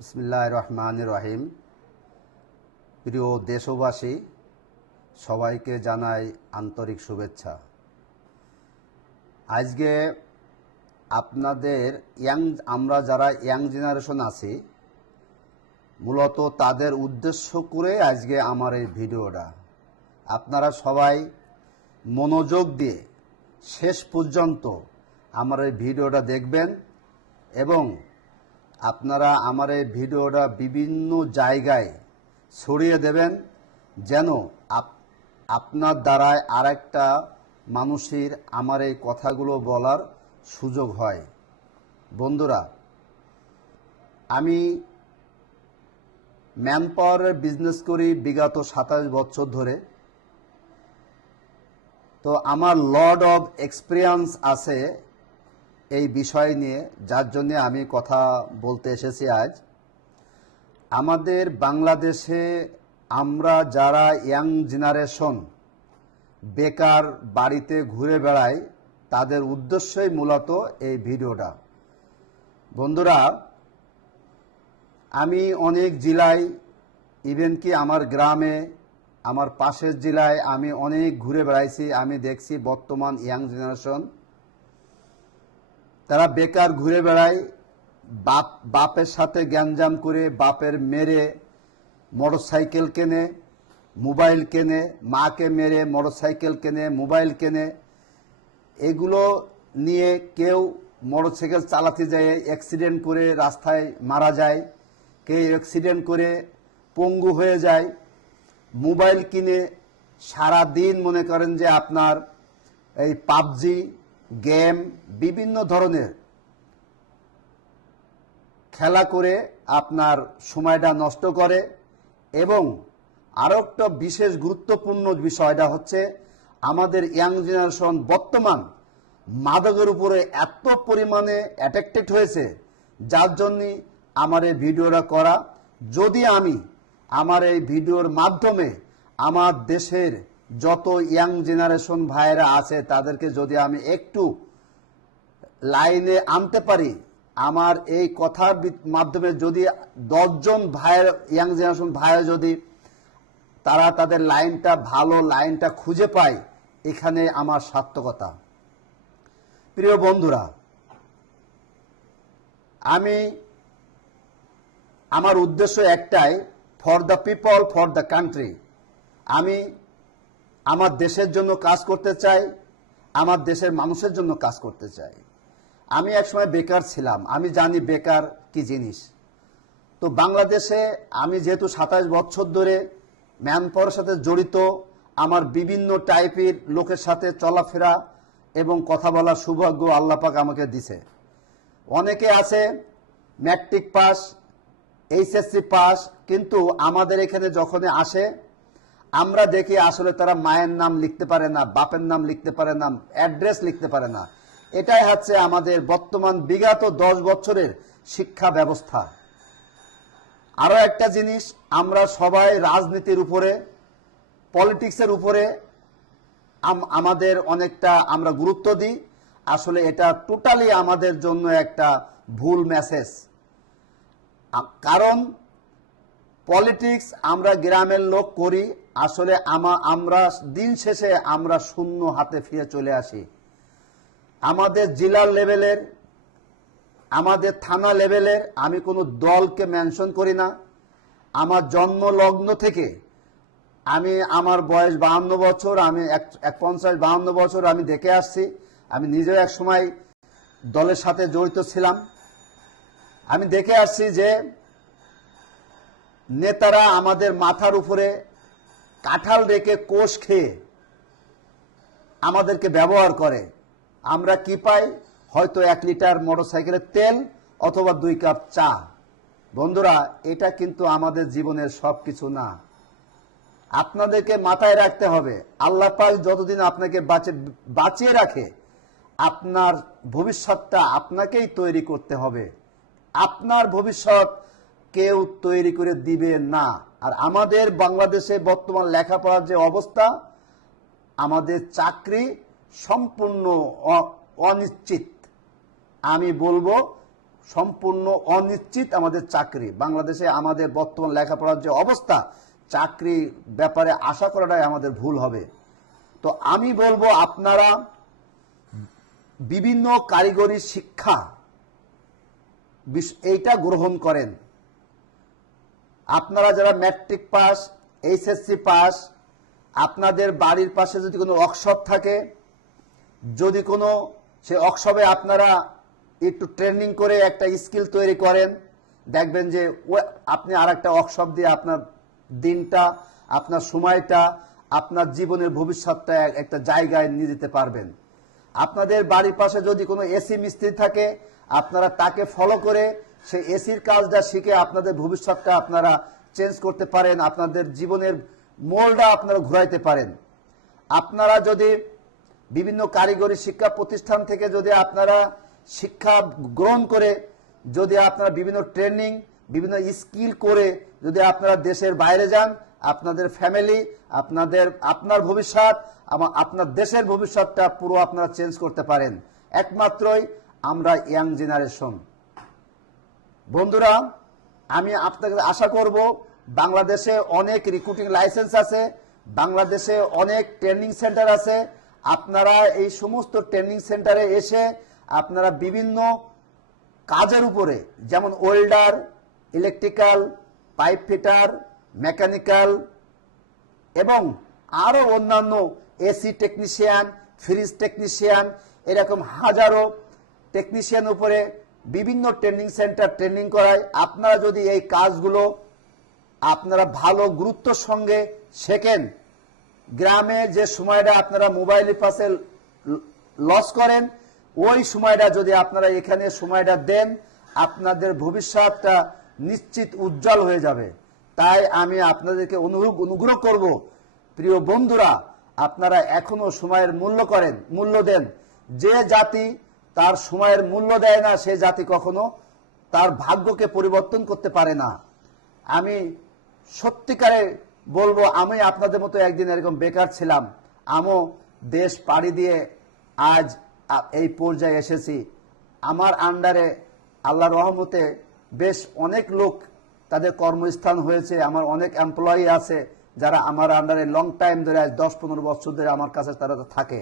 বিসমিল্লাহির রহমানির রহিম। প্রিয় দেশবাসী, সবাইকে জানাই আন্তরিক শুভেচ্ছা। আজকে আপনাদের আমরা যারা ইয়াং জেনারেশন আছি, মূলত তাদের উদ্দেশ্য করে আজকে আমার এই ভিডিওটা। আপনারা সবাই মনোযোগ দিয়ে শেষ পর্যন্ত আমার এই ভিডিওটা দেখবেন এবং আপনারা আমার এই ভিডিওটা বিভিন্ন জায়গায় ছড়িয়ে দেবেন, যেন আপনার দ্বারায় আরেকটা মানুষের আমার এই কথাগুলো বলার সুযোগ হয়। বন্ধুরা, আমি ম্যান পাওয়ারের বিজনেস করি বিগত 27 বছর ধরে। তো আমার লর্ড অফ এক্সপিরিয়েন্স আছে এই বিষয় নিয়ে, যার জন্য আমি কথা বলতে এসেছি আজ। আমাদের বাংলাদেশে আমরা যারা ইয়াং জেনারেশন বেকার বাড়িতে ঘুরে বেড়াই, তাদের উদ্দেশ্যই মূলত এই ভিডিওটা। বন্ধুরা, আমি অনেক জেলায়, ইভেন কি আমার গ্রামে, আমার পাশের জেলায় আমি অনেক ঘুরে বেড়াইছি। আমি দেখছি বর্তমান ইয়াং জেনারেশন তারা বেকার ঘুরে বেড়ায়, বাপের সাথে গ্যাঞ্জাম করে, বাপের মেরে মোটরসাইকেল কেনে, মোবাইল কেনে, মাকে মেরে মোটরসাইকেল কেনে, মোবাইল কেনে। এগুলো নিয়ে কেউ মোটরসাইকেল চালাতে যায় অ্যাক্সিডেন্ট করে রাস্তায় মারা যায়, কেউ অ্যাক্সিডেন্ট করে পঙ্গু হয়ে যায়। মোবাইল কিনে সারা দিন মনে করেন যে আপনার এই পাবজি গেম বিভিন্ন ধরনের খেলা করে আপনার সময়টা নষ্ট করে। এবং আরও একটা বিশেষ গুরুত্বপূর্ণ বিষয়টা হচ্ছে, আমাদের ইয়াং জেনারেশন বর্তমান মাদকের উপরে এত পরিমাণে অ্যাট্রাক্টেড হয়েছে, যার জন্য আমার এই ভিডিওটা করা। যদি আমি আমার এই ভিডিওর মাধ্যমে আমার দেশের যত ইয়াং জেনারেশন ভাইয়েরা আছে তাদেরকে যদি আমি একটু লাইনে আনতে পারি, আমার এই কথার মাধ্যমে যদি 10 জন ভাইয়ের ইয়াং জেনারেশন ভাইয়ের যদি তারা তাদের লাইনটা ভালো লাইনটা খুঁজে পায়, এখানে আমার সার্থকতা। প্রিয় বন্ধুরা, আমার উদ্দেশ্য একটাই, for the people, for the country. আমি আমার দেশের জন্য কাজ করতে চাই, আমার দেশের মানুষের জন্য কাজ করতে চাই। আমি একসময় বেকার ছিলাম, আমি জানি বেকার কি জিনিস। তো বাংলাদেশে আমি যেহেতু 27 বছর ধরে ম্যান পাওয়ারের সাথে জড়িত, আমার বিভিন্ন টাইপের লোকের সাথে চলাফেরা এবং কথা বলার সৌভাগ্য আল্লাহ পাক আমাকে দিছে। অনেকে আছে ম্যাট্রিক পাস, এইচএসসি পাস, কিন্তু আমাদের এখানে যখন আসে আমরা দেখি আসলে তারা মায়ের নাম লিখতে পারে না, বাপের নাম লিখতে পারে না, অ্যাড্রেস লিখতে পারে না। এটাই হচ্ছে আমাদের বর্তমান বিগত 10 বছরের শিক্ষা ব্যবস্থা। আরো একটা জিনিস, আমরা সবাই রাজনীতির উপরে, পলিটিক্সের উপরে আমাদের অনেকটা আমরা গুরুত্ব দিই। আসলে এটা টোটালি আমাদের জন্য একটা ভুল মেসেজ। কারণ পলিটিক্স আমরা গ্রামের লোক করি, আসলে আমরা দিন শেষে আমরা শূন্য হাতে ফিরে চলে আসি। আমাদের জেলার লেভেলের, আমাদের থানা লেভেলের, আমি কোনো দলকে মেনশন করি না। আমার জন্ম লগ্ন থেকে আমার বয়স 52 বছর, আমি 51-52 বছর আমি দেখে আসছি। আমি নিজেও এক সময় দলের সাথে জড়িত ছিলাম। আমি দেখে আসছি যে নেতারা আমাদের মাথার উপরে কাঁঠাল রেখে কোষ খেয়ে আমাদেরকে ব্যবহার করে। আমরা কি পাই? হয়তো 1 লিটার মোটরসাইকেলের তেল অথবা 2 কাপ চা। বন্ধুরা, এটা কিন্তু আমাদের জীবনের সবকিছু না। আপনাদেরকে মাথায় রাখতে হবে, আল্লাহ পাক যতদিন আপনাকে বাঁচিয়ে রাখে, আপনার ভবিষ্যৎটা আপনাকেই তৈরি করতে হবে। আপনার ভবিষ্যৎ কেউ তৈরি করে দিবে না। আর আমাদের বাংলাদেশে বর্তমান লেখাপড়ার যে অবস্থা, আমাদের চাকরি সম্পূর্ণ অনিশ্চিত। আমি বলবো সম্পূর্ণ অনিশ্চিত আমাদের চাকরি। বাংলাদেশে আমাদের বর্তমান লেখাপড়ার যে অবস্থা, চাকরি ব্যাপারে আশা করাটাই আমাদের ভুল হবে। তো আমি বলবো আপনারা বিভিন্ন কারিগরি শিক্ষা এইটা গ্রহণ করেন। আপনারা যারা ম্যাট্রিক পাস, এইচএসসি পাস, আপনাদের বাড়ির পাশে যদি কোনো ওয়ার্কশপ থাকে, যদি কোনো সে ওয়ার্কশপে আপনারা একটু ট্রেনিং করে একটা স্কিল তৈরি করেন, দেখবেন যে আপনি আর একটা ওয়ার্কশপ দিয়ে আপনার দিনটা, আপনার সময়টা, আপনার জীবনের ভবিষ্যৎটা একটা জায়গায় নিয়ে যেতে পারবেন। আপনাদের বাড়ির পাশে যদি কোনো এসি মিস্ত্রি থাকে, আপনারা তাকে ফলো করে সেই এসির কাজটা শিখে আপনাদের ভবিষ্যৎটা আপনারা চেঞ্জ করতে পারেন, আপনাদের জীবনের মোড়টা আপনারা ঘুরাইতে পারেন। আপনারা যদি বিভিন্ন কারিগরি শিক্ষা প্রতিষ্ঠান থেকে যদি আপনারা শিক্ষা গ্রহণ করে যদি আপনারা বিভিন্ন ট্রেনিং, বিভিন্ন স্কিল করে যদি আপনারা দেশের বাইরে যান, আপনাদের ফ্যামিলি, আপনার ভবিষ্যৎ, আপনার দেশের ভবিষ্যৎটা পুরো আপনারা চেঞ্জ করতে পারেন একমাত্রই আমরা ইয়াং জেনারেশন। বন্ধুরা, আমি আপনাদের আশা করব বাংলাদেশে অনেক রিক্রুটিং লাইসেন্স আছে, বাংলাদেশে অনেক ট্রেনিং সেন্টার আছে। আপনারা এই সমস্ত ট্রেনিং সেন্টারে এসে আপনারা বিভিন্ন কাজের উপরে, যেমন welder, electrical, pipe fitter, mechanical এবং আরও অন্যান্য এসি টেকনিশিয়ান, ফ্রিজ টেকনিশিয়ান, এরকম হাজারো টেকনিশিয়ান উপরে বিভিন্ন ট্রেনিং সেন্টার ট্রেনিং করায়। আপনারা যদি এই কাজগুলো আপনারা ভালো গুরুত্বর সঙ্গে শেখেন, গ্রামে যে সময়টা আপনারা মোবাইলের পাশে লস করেন, ওই সময়টা যদি আপনারা এখানে সময়টা দেন, আপনাদের ভবিষ্যৎটা নিশ্চিত উজ্জ্বল হয়ে যাবে। তাই আমি আপনাদেরকে অনুগ্রহ করব, প্রিয় বন্ধুরা, আপনারা এখনো সময়ের মূল্য দেন। যে জাতি তার সময়ের মূল্য দেয় না, সে জাতি কখনো তার ভাগ্যকে পরিবর্তন করতে পারে না। আমি সত্যিকারে বলবো, আমি আপনাদের মতো একদিন এরকম বেকার ছিলাম, আমিও দেশ পাড়ি দিয়ে আজ এই পর্যায়ে এসেছি। আমার আন্ডারে আল্লাহর রহমতে বেশ অনেক লোক তাদের কর্মস্থান হয়েছে, আমার অনেক এমপ্লয়ি আছে যারা আমার আন্ডারে লং টাইম ধরে, আজ 10-15 বছর ধরে আমার কাছে তারা থাকে।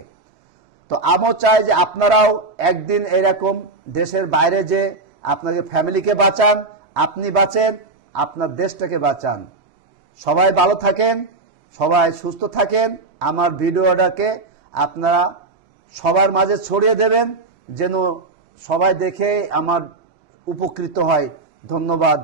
তো আমিও চাই যে আপনারাও একদিন এরকম দেশের বাইরে যে আপনাদের ফ্যামিলিকে বাঁচান, আপনি বাঁচেন, আপনার দেশটাকে বাঁচান। সবাই ভালো থাকেন, সবাই সুস্থ থাকেন। আমার ভিডিওটাকে আপনারা সবার মাঝে ছড়িয়ে দেবেন, যেন সবাই দেখে আমার উপকৃত হয়। ধন্যবাদ।